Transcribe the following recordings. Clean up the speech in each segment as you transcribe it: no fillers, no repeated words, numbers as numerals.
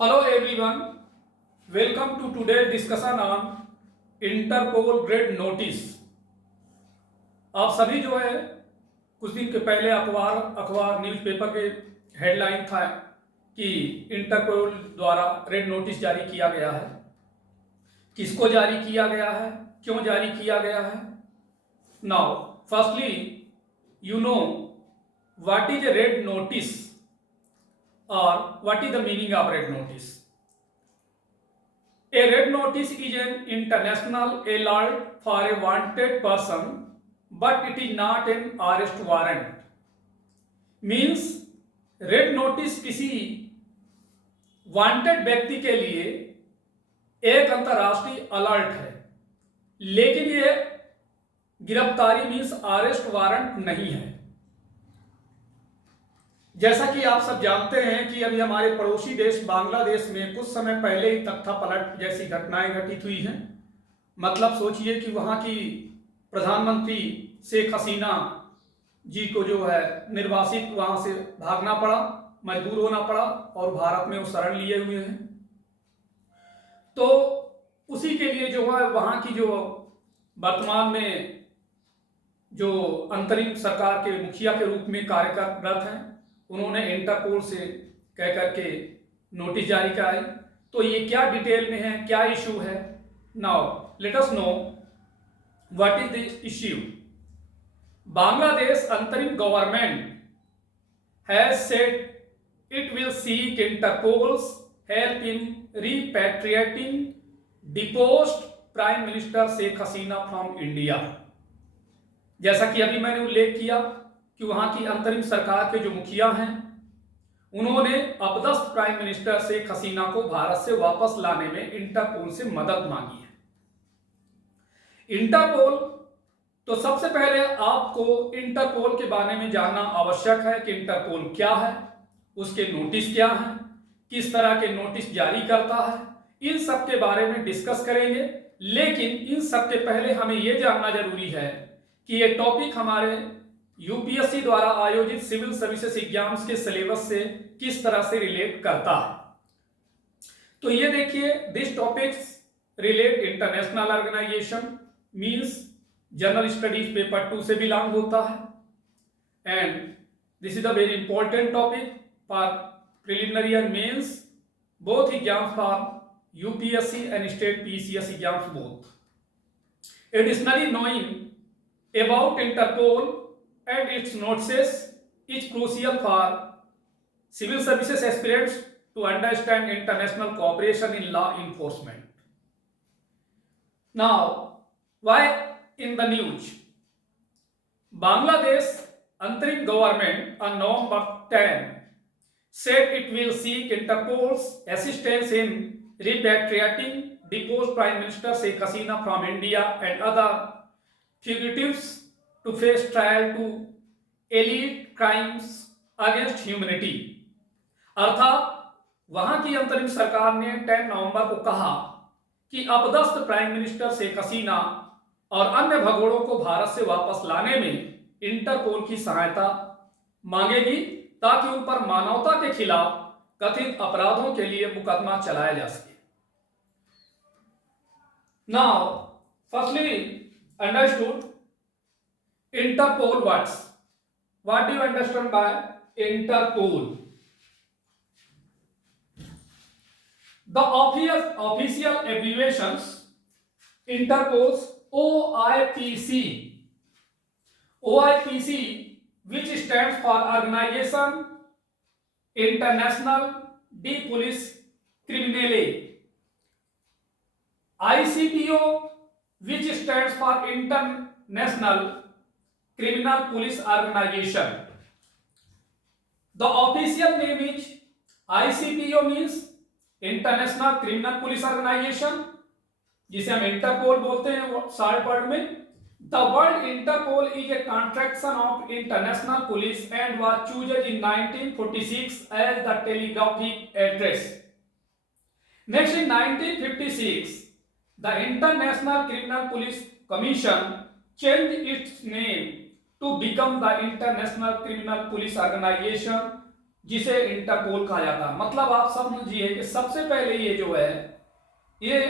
Hello everyone, welcome to today's discussion on Interpol Red Notice। आप सभी जो है कुछ दिन के पहले अखबार न्यूज़पेपर के हेडलाइन था कि इंटरपोल द्वारा रेड नोटिस जारी किया गया है। किसको जारी किया गया है, क्यों जारी किया गया है? Now firstly you know what is a red notice or what is the meaning of red notice? A red notice is an international alert for a wanted person, but it is not an arrest warrant. Means red notice किसी wanted व्यक्ति के लिए एक अंतर्राष्ट्रीय alert है, लेकिन ये गिरफ्तारी मीन्स अरेस्ट वारंट नहीं है। जैसा कि आप सब जानते हैं कि अभी हमारे पड़ोसी देश बांग्लादेश में कुछ समय पहले ही तख्ता पलट जैसी घटनाएं घटित हुई हैं। मतलब सोचिए कि वहां की प्रधानमंत्री शेख हसीना जी को जो है निर्वासित वहां से भागना पड़ा, मजबूर होना पड़ा और भारत में वो शरण लिए हुए हैं। तो उसी के लिए जो है वहां की जो वर्तमान में जो अंतरिम सरकार के मुखिया के रूप में कार्यरत हैं, उन्होंने इंटरपोल से कह करके नोटिस जारी कराई। तो ये क्या डिटेल में है, क्या इश्यू है? Now let us know what is the issue. Bangladesh अंतरिम government has said it will seek Interpol's help in repatriating deposed prime minister Sheikh Hasina from India. जैसा कि अभी मैंने उल्लेख किया कि वहां की अंतरिम सरकार के जो मुखिया हैं, उन्होंने अपदस्थ प्राइम मिनिस्टर शेख हसीना को भारत से वापस लाने में इंटरपोल से मदद मांगी है। इंटरपोल, तो सबसे पहले आपको इंटरपोल के बारे में जानना आवश्यक है कि इंटरपोल क्या है, उसके नोटिस क्या है, किस तरह के नोटिस जारी करता है, इन सब के बारे में डिस्कस करेंगे। लेकिन इन सब के पहले हमें यह जानना जरूरी है कि ये टॉपिक हमारे यूपीएससी द्वारा आयोजित सिविल सर्विसेज एग्जाम्स के सिलेबस से किस तरह से रिलेट करता है। तो ये देखिए, this topics relate international organisation, means general studies paper 2 से बिलोंग होता है। And this is a very important topic for preliminary and mains both exams for UPSC and state PCS exams both. Additionally knowing about Interpol and its notices is crucial for civil services aspirants to understand international cooperation in law enforcement. Now, why in the news? Bangladesh interim government on November 10 said it will seek Interpol's assistance in repatriating deposed Prime Minister Sheikh Hasina from India and other fugitives to face trial to elite crimes against humanity। अर्थात वहां की अंतरिम सरकार ने 10 नवंबर को कहा कि अपदस्थ prime minister Sheikh हसीना और अन्य भगोड़ों को भारत से वापस लाने में इंटरपोल की सहायता मांगेगी, ताकि उन पर मानवता के खिलाफ कथित अपराधों के लिए मुकदमा चलाया जा सके। Now firstly understood Interpol words. What do you understand by Interpol? The official abbreviations Interpol's OIPC, which stands for Organization International de Police Criminelle, ICPO, which stands for International Criminal Police Organization. The official name is ICPO, means International Criminal Police Organization, जिसे हम interpole बोलते हैं short word में। The word Interpol is a contraction of international police and was chosen in 1946 as the telegraphic address. Next, in 1956, the International Criminal Police Commission changed its name to become the International Criminal Police Organization जिसे interpole कहा जाता है। मतलब आप समझिए कि सबसे पहले ये जो है ये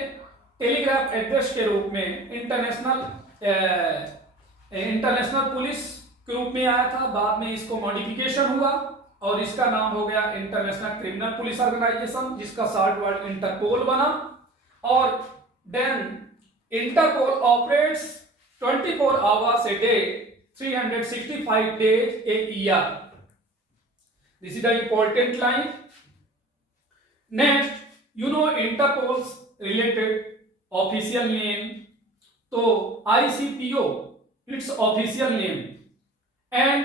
टेलीग्राफ एड्रेस के रूप में इंटरनेशनल पुलिस के रूप में आया था। बाद में इसको मॉडिफिकेशन हुआ और इसका नाम हो गया इंटरनेशनल क्रिमिनल पुलिस ऑर्गेनाइजेशन, जिसका शॉर्ट वर्ड इंटरपोल बना। और then Interpol operates 24 hours a day 365 days a year. This is the important line. Next, Interpol's related official name. तो ICPO its official name, and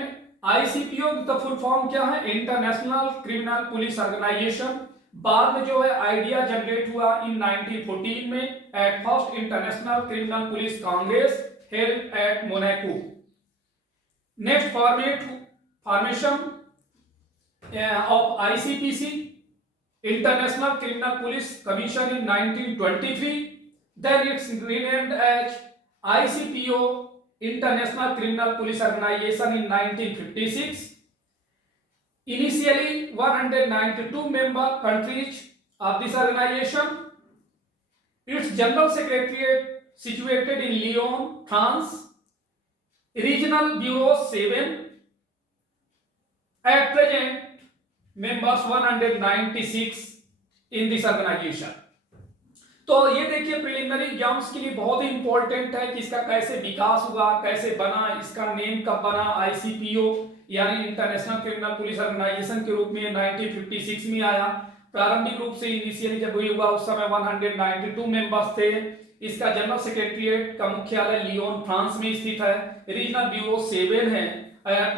ICPO का full form क्या है? International Criminal Police Organisation. बाद में जो है idea generate हुआ इन 1914 में at first international Criminal police Congress held at Monaco. Next formation of ICPC, International Criminal Police Commission in 1923. Then it's renamed as ICPO, International Criminal Police Organization in 1956. Initially 192 member countries of this organization. Its general secretariat situated in Lyon, France. Regional bureaus 7. At present members 196 in this organization. तो ये देखिए preliminary exams के लिए बहुत ही important है कि इसका कैसे विकास हुआ, कैसे बना, इसका नेम कब बना। आईसीपीओ यानी इंटरनेशनल क्रिमिनल पुलिस ऑर्गेनाइजेशन के रूप में 1956 में आया। प्रारंभिक रूप से इनिशियली जब ये हुआ उस समय 192 मेंबर्स थे। इसका जनरल सेक्रेटरीट का मुख्यालय लियोन फ्रांस में स्थित है। रीजनल ब्यूरो 7 है।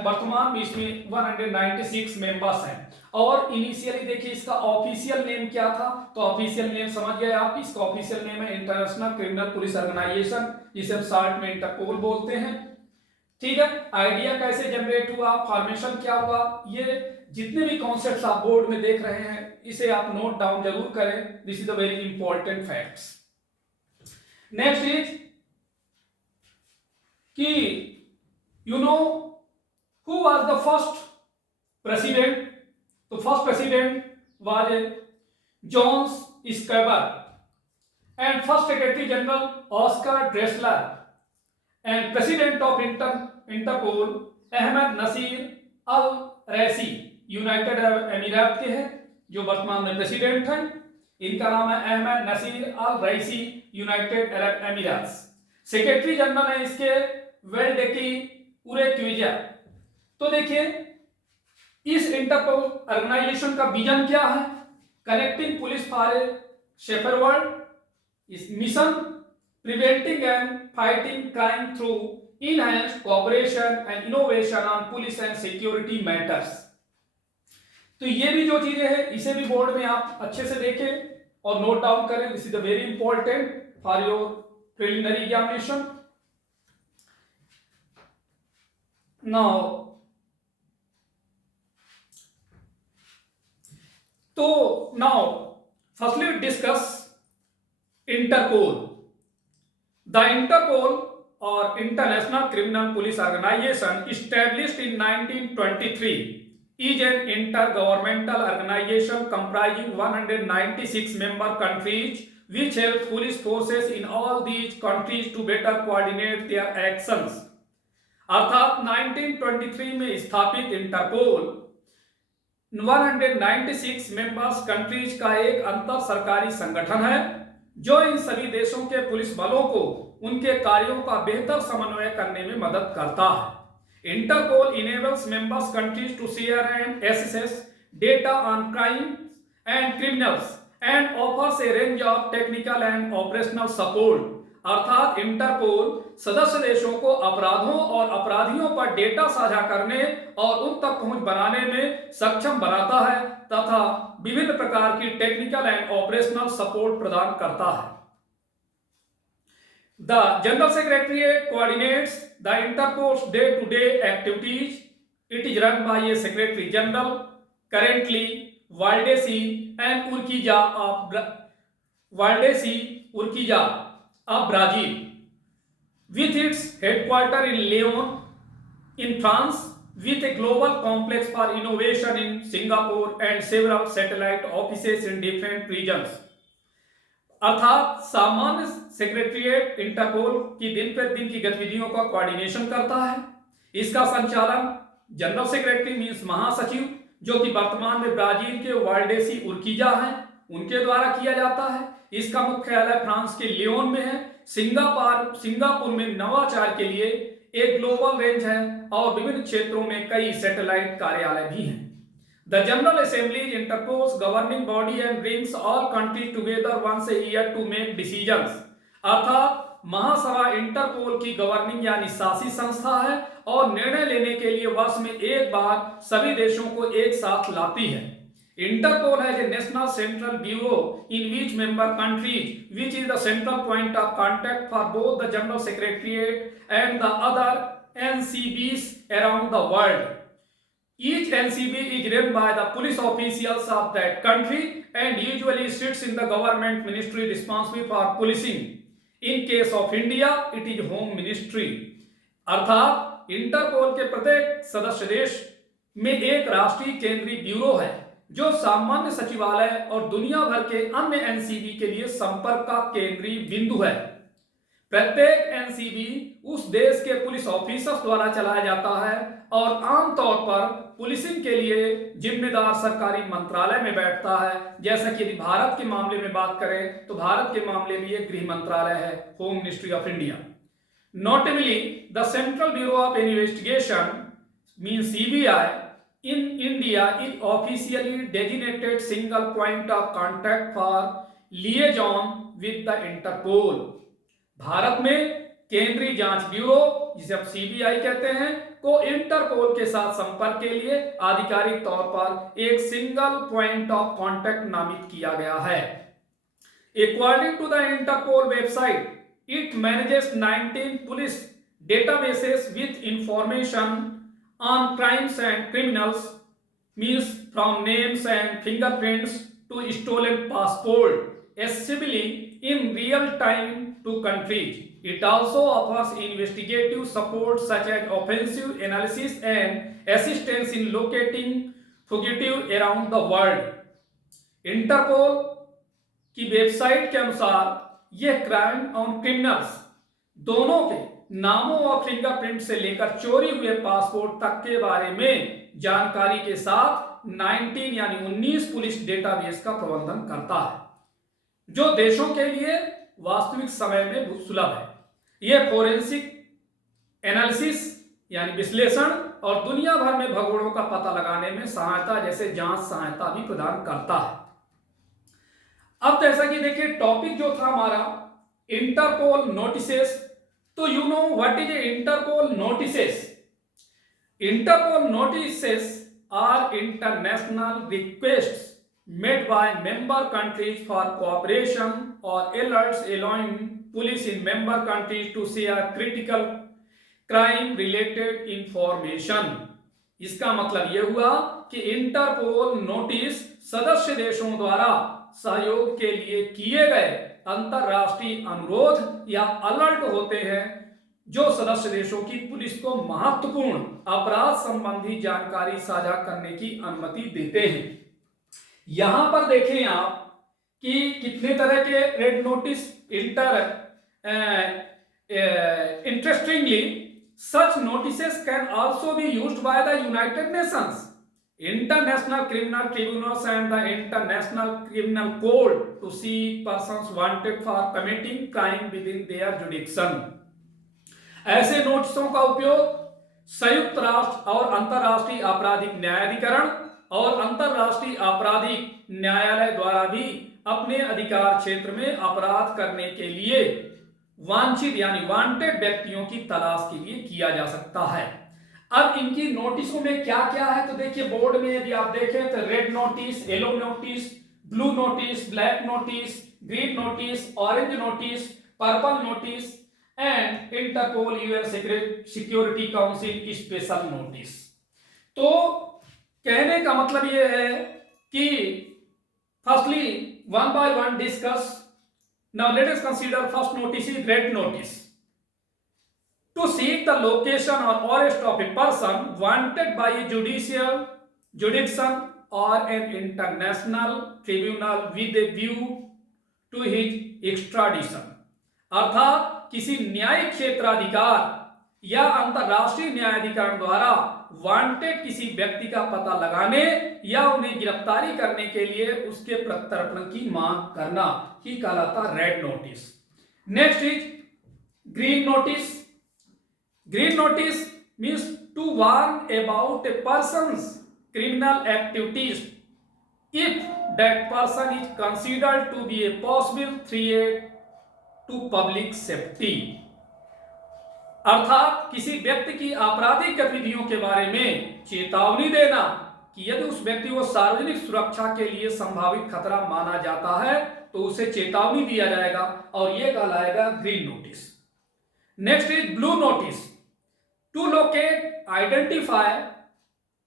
वर्तमान में इसमें 196 मेंबर्स हैं। और इनिशियली देखिए इसका ऑफिशियल नेम क्या था? तो ऑफिशियल नेम समझ गए आप, इसका ऑफिशियल नेम है इंटरनेशनल क्रिमिनल पुलिस ऑर्गेनाइजेशन, जिसे हम शॉर्ट में इंटरपोल बोलते हैं। ठीक है, आइडिया कैसे जनरेट हुआ, फॉर्मेशन क्या हुआ, ये जितने भी कॉन्सेप्ट्स आप बोर्ड में देख रहे हैं इसे आप नोट डाउन जरूर करें। This is the very important facts. Next is कि who was the first president? तो first president was Johannes Schober and first secretary general Oskar Dressler and president of Interpol Ahmed Naser Al Raisi United Arab Emirates के हैं, जो वर्तमान में president हैं। इनका नाम है Ahmad Naser Al Raisi, United Arab अमीरात। सेक्रेटरी जनरल है इसके वेल्डेकी उरेक्विजा। तो देखिए इस इंटरपोल ऑर्गेनाइजेशन का विजन क्या है? Connecting police for a safer world, इस mission preventing and fighting crime through enhanced cooperation and innovation on police and security matters. तो ये भी जो चीजें हैं इसे भी बोर्ड में आप अच्छे से देखें और नोट डाउन करें। This is the very important for your preliminary examination. Now, firstly we discuss Interpol. The Interpol or International Criminal Police Organization, established in 1923, is an intergovernmental organization comprising 196 member countries which help police forces in all these countries to better coordinate their actions. अर्थात 1923 में स्थापित interpole 196 members countries का एक अंतर सरकारी संगठन है जो इन सभी देशों के पुलिस बलों को उनके कार्यों का बेहतर समन्वय करने में मदद करता है। Interpol enables members countries to share and access data on crime and criminals and offers a range of technical and operational support. अर्थात इंटरपोल सदस्य देशों को अपराधों और अपराधियों पर डेटा साझा करने और उन तक पहुंच बनाने में सक्षम बनाता है तथा विभिन्न प्रकार की टेक्निकल एंड ऑपरेशनल सपोर्ट प्रदान करता है। The general secretariat coordinates the Interpol's day to day activities. It is run by a secretary general, currently Valdecy and Urquiza of Brazil, with its headquarters in Lyon in France with a global complex for innovation in Singapore and several satellite offices in different regions. अर्थात सामान्य secretariat interpole की दिन प्रतिदिन की गतिविधियों का coordination करता है। इसका संचालन जनरल सेक्रेटरी मीन्स महासचिव, जो कि वर्तमान में ब्राजील के वाल्डेसी उर्किजा हैं, उनके द्वारा किया जाता है। इसका मुख्यालय फ्रांस के लियोन में है। सिंगापुर में नवाचार के लिए एक ग्लोबल रेंज है और विभिन्न क्षेत्रों में कई सैटेलाइट कार्यालय भी हैं। The general assembly is Interpol's governing body and brings all countries together once a year to make decisions. अर्थात महासभा इंटरपोल की गवर्निंग यानी शासी संस्था है और निर्णय लेने के लिए वर्ष में एक बार सभी देशों को एक साथ लाती है। Interpol has a national central bureau in which member countries, which is the central point of contact for both the General Secretariat and the other NCBs around the world. Each NCB is run by the police officials of that country and usually sits in the government ministry responsible for policing. In case of India, it is Home Ministry. अर्थात Interpol के प्रत्येक सदस्य देश में एक राष्ट्रीय केंद्रीय bureau है जो सामान्य सचिवालय और दुनिया भर के अन्य एनसीबी के लिए संपर्क का केंद्रीय बिंदु है। प्रत्येक एनसीबी उस देश के पुलिस ऑफिसर्स द्वारा चलाया जाता है और आमतौर पर पुलिसिंग के लिए जिम्मेदार सरकारी मंत्रालय में बैठता है। जैसा कि यदि भारत के मामले में बात करें तो भारत के मामले में यह गृह मंत्रालय है, home ministry of India. Notably the central bureau of investigation mean CBI in India is officially designated single point of contact for liaison with the Interpol. Bharat में केंद्रीय जांच ब्यूरो, जिसे हम सीबीआई कहते हैं, को इंटरपोल के साथ संपर्क के लिए आधिकारिक तौर पर एक सिंगल पॉइंट ऑफ कांटेक्ट नामित किया गया है। According to the Interpol website, it manages 19 police databases with information on crimes and criminals, means from names and fingerprints to stolen passport, accessibility in real time to countries. It also offers investigative support such as offensive analysis and assistance in locating fugitives around the world. Interpol की website के अनुसार यह crime और criminals दोनों के नामों और fingerprint से लेकर चोरी हुए पासपोर्ट तक के बारे में जानकारी के साथ 19 यानी 19 पुलिस डेटाबेस का प्रबंधन करता है, जो देशों के लिए वास्तविक समय में सुलभ है। यह फोरेंसिक एनालिसिस यानी विश्लेषण और दुनिया भर में भगोड़ों का पता लगाने में सहायता जैसे जांच सहायता भी प्रदान करता है। अब जैसा कि देखिए टॉपिक जो था हमारा इंटरपोल नोटिसेस, तो you know what is Interpol notices. Interpol notices are international requests made by member countries for cooperation और alerts allowing police in member countries to share critical crime related information. इसका मतलब यह हुआ कि interpole notice सदस्य देशों द्वारा सहयोग के लिए किए गए अंतरराष्ट्रीय अनुरोध या अलर्ट होते हैं जो सदस्य देशों की पुलिस को महत्वपूर्ण अपराध संबंधी जानकारी साझा करने की अनुमति देते हैं। यहां पर देखें आप कि कितने तरह के red notice interestingly such notices can also be used by the United Nations, International Criminal Tribunals and the International Criminal Court to see persons wanted for committing crime within their jurisdiction. ऐसे नोटिसों का उपयोग संयुक्त राष्ट्र और अंतर्राष्ट्रीय आपराधिक न्यायाधिकरण और अंतर्राष्ट्रीय आपराधिक न्यायालय द्वारा भी अपने अधिकार क्षेत्र में अपराध करने के लिए वांछित यानी वांटेड व्यक्तियों की तलाश के लिए किया जा सकता है। अब इनकी नोटिसों में क्या क्या है तो देखिए बोर्ड में यदि आप देखें तो red notice, yellow notice, blue notice, black notice, green notice, orange notice, purple notice and Interpol UN security council special notice. तो कहने का मतलब यह है कि firstly one by one discuss. Now let us consider first notice is red notice. to seek the location or arrest of a person wanted by a judicial jurisdiction or an international tribunal with a view to his extradition। अर्थात किसी न्यायिक क्षेत्राधिकार या अंतरराष्ट्रीय न्यायाधिकरण द्वारा wanted किसी व्यक्ति का पता लगाने या उन्हें गिरफ्तारी करने के लिए उसके प्रत्यर्पण की मांग करना ही कहलाता red notice. Next is green notice. Green notice means to warn about a persons criminal activities if that person is considered to be a possible threat to public safety। अर्थात किसी व्यक्ति की आपराधिक गतिविधियों के बारे में चेतावनी देना कि यदि उस व्यक्ति को सार्वजनिक सुरक्षा के लिए संभावित खतरा माना जाता है तो उसे चेतावनी दिया जाएगा और यह कहलाएगा green notice. Next is blue notice. To locate, identify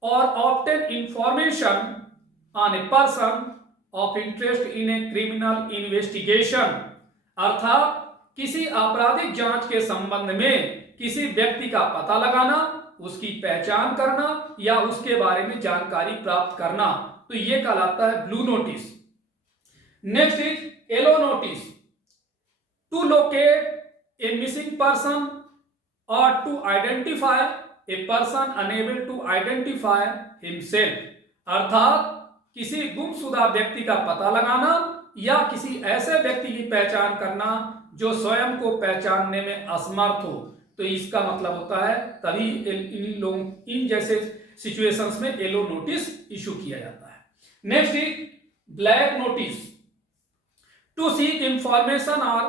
or obtain information on a person of interest in a criminal investigation। अर्थात किसी आपराधिक जांच के संबंध में किसी व्यक्ति का पता लगाना, उसकी पहचान करना या उसके बारे में जानकारी प्राप्त करना, तो यह कहलाता है blue notice. Next is yellow notice. To locate a missing person और to identify a person unable to identify himself. अर्थात किसी गुमशुदा व्यक्ति का पता लगाना या किसी ऐसे व्यक्ति की पहचान करना जो स्वयं को पहचानने में असमर्थ हो, तो इसका मतलब होता है तभी इन जैसे सिचुएशंस में येलो नोटिस इशू किया जाता है। Next is black notice. To seek information और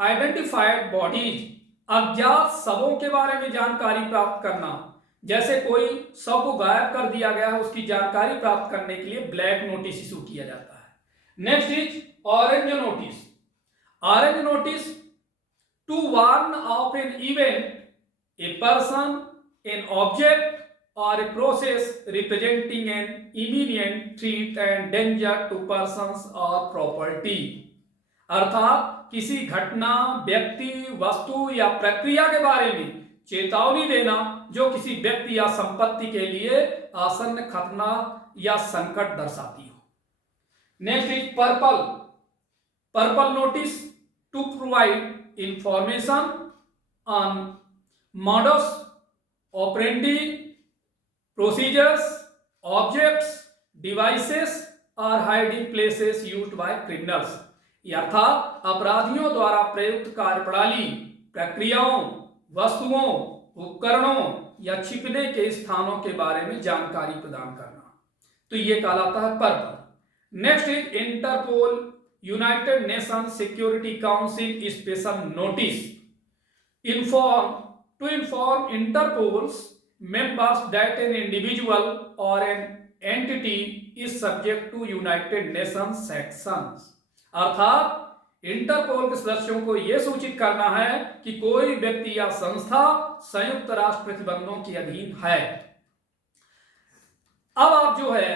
आइडेंटिफाइड बॉडीज। अज्ञात शवों के बारे में जानकारी प्राप्त करना, जैसे कोई शव को गायब कर दिया गया है उसकी जानकारी प्राप्त करने के लिए ब्लैक नोटिस इशू किया जाता है। Next is orange notice. Orange notice to warn of an event, a person, an object और a process representing an immediate threat and danger to persons और प्रॉपर्टी। अर्थात किसी घटना, व्यक्ति, वस्तु या प्रक्रिया के बारे में चेतावनी देना जो किसी व्यक्ति या संपत्ति के लिए आसन्न खतरा या संकट दर्शाती हो। Next is purple. Purple notice to provide information on modus operandi, procedures, objects, devices और hiding places used by criminals. अर्थात अपराधियों द्वारा प्रयुक्त कार्यप्रणाली, प्रक्रियाओं, वस्तुओं, उपकरणों या छिपने के स्थानों के बारे में जानकारी प्रदान करना, तो यह कहलाता है purple. Next is Interpol, United Nation Security council special notice. To inform Interpol's members that an individual और an entity is subject to United Nation sanctions. अर्थात इंटरपोल के सदस्यों को यह सूचित करना है कि कोई व्यक्ति या संस्था संयुक्त राष्ट्र प्रतिबंधों के अधीन है। अब आप जो है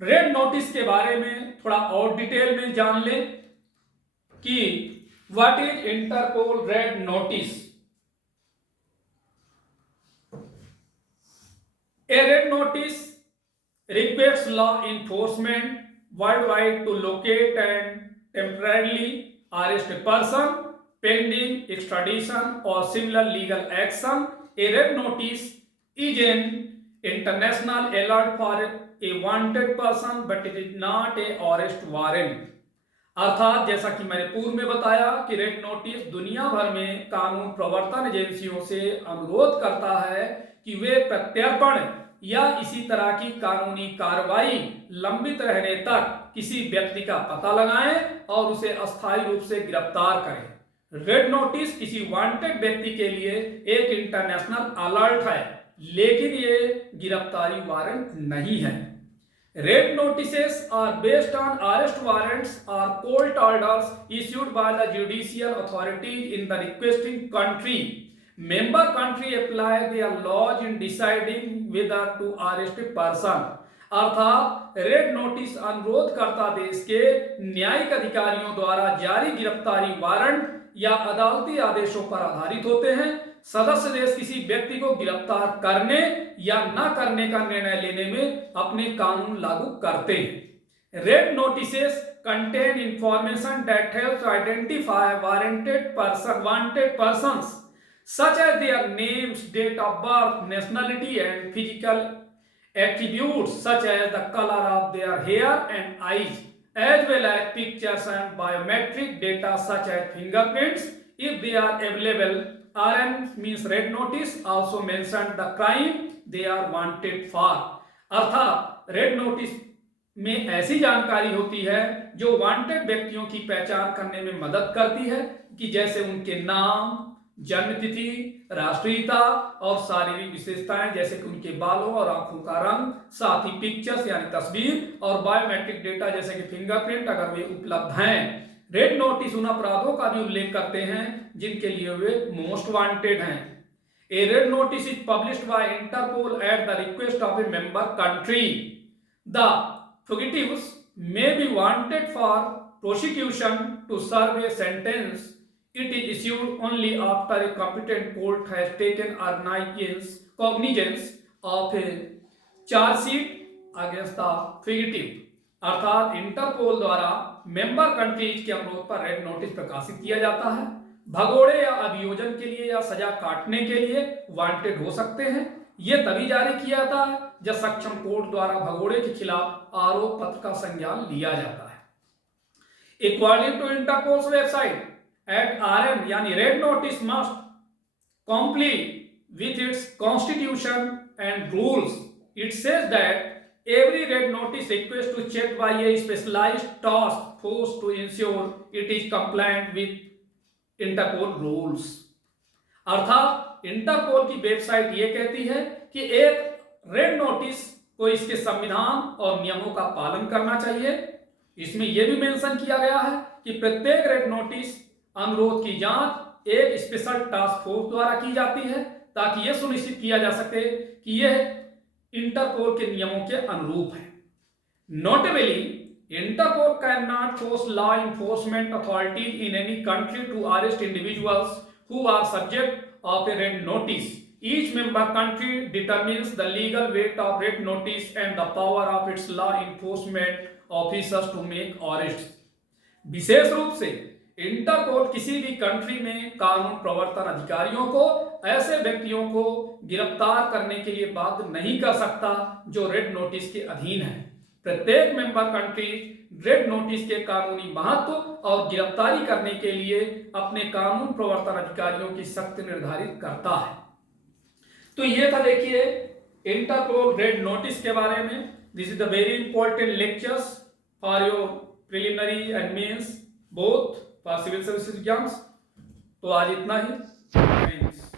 रेड नोटिस के बारे में थोड़ा और डिटेल में जान लें कि what is Interpol red notice. A red notice requests law enforcement worldwide to locate and temporarily arrest a person pending extradition or similar legal action. A red notice is an international alert for a wanted person, but it is not a arrest warrant. अर्थात जैसा कि मैंने पूर्व में बताया कि red notice दुनिया भर में कानून प्रवर्तन एजेंसियों से अनुरोध करता है कि वे प्रत्यर्पण या इसी तरह की कानूनी कार्रवाई लंबित रहने तक किसी व्यक्ति का पता लगाएं और उसे अस्थायी रूप से गिरफ्तार करें। रेड नोटिस किसी वांटेड व्यक्ति के लिए एक इंटरनेशनल अलर्ट है, लेकिन ये गिरफ्तारी वारंट नहीं है। Red notices are based on arrest warrants और court orders issued by the judicial authorities in the requesting country. Member country apply their laws in deciding whether to arrest a person। अर्थात red notice अनुरोध करता देश के न्यायिक अधिकारियों द्वारा जारी गिरफ्तारी वारंट या अदालती आदेशों पर आधारित होते हैं। सदस्य देश किसी व्यक्ति को गिरफ्तार करने या न करने का निर्णय लेने में अपने कानून लागू करते हैं। Red notices contain information that helps to identify wanted persons such as their names, date of birth, nationality and physical attributes such as the color of their hair and eyes, as well as pictures and biometric data such as fingerprints if they are available. RN means red notice also mentioned the crime they are wanted for. अर्थात red notice में ऐसी जानकारी होती है जो wanted व्यक्तियों की पहचान करने में मदद करती है, कि जैसे उनके नाम, जन्म तिथि, राष्ट्रीयता और शारीरिक विशेषताएं जैसे कि उनके बालों और आंखों का रंग, साथ ही पिक्चर्स यानी तस्वीर और बायोमेट्रिक डेटा जैसे कि फिंगरप्रिंट अगर वे उपलब्ध हैं। रेड नोटिस उन अपराधों का भी उल्लेख करते हैं जिनके लिए वे मोस्ट वांटेड हैं। A red notice is published by Interpol at the request of a member country. The fugitives may be wanted for prosecution to serve a sentence. It is issued only after a competent court has taken cognizance of a charge sheet against the fugitive. अर्थात interpole द्वारा member countries के अनुरोध पर red notice प्रकाशित किया जाता है। भगोड़े या अभियोजन के लिए या सजा काटने के लिए वांटेड हो सकते हैं। यह तभी जारी किया जाता है जब सक्षम कोर्ट द्वारा भगोड़े के खिलाफ आरोप पत्र का संज्ञान लिया जाता है। According to Interpol's website at RM यानी red notice must comply with its constitution and rules. It says that every red notice request to check by a specialized task force to ensure it is compliant with Interpol rules. अर्थात interpole की website ये कहती है कि एक red notice को इसके संविधान और नियमों का पालन करना चाहिए। इसमें यह भी मेंशन किया गया है कि प्रत्येक रेड नोटिस अनुरोध की जांच एक स्पेशल टास्क फोर्स द्वारा की जाती है ताकि यह सुनिश्चित किया जा सके कि यह इंटरपोल के नियमों के अनुरूप है। Notably Interpol cannot force law enforcement authorities in any country to arrest individuals who are subject of a red notice. Each member country determines the legal weight of red notice and the power of its law enforcement officers to make arrests. विशेष रूप से interpole किसी भी country में कानून प्रवर्तन अधिकारियों को ऐसे व्यक्तियों को गिरफ्तार करने के लिए बाध्य नहीं कर सकता जो रेड नोटिस के अधीन है। प्रत्येक मेंबर कंट्री रेड नोटिस के कानूनी महत्व और गिरफ्तारी करने के लिए अपने कानून प्रवर्तन अधिकारियों की शक्ति निर्धारित करता है। तो ये था देखिए इंटरपोल रेड नोटिस के बारे में। This is the very important lectures for your preliminary and mains both for civil services exams. तो आज इतना ही। थैंक्स।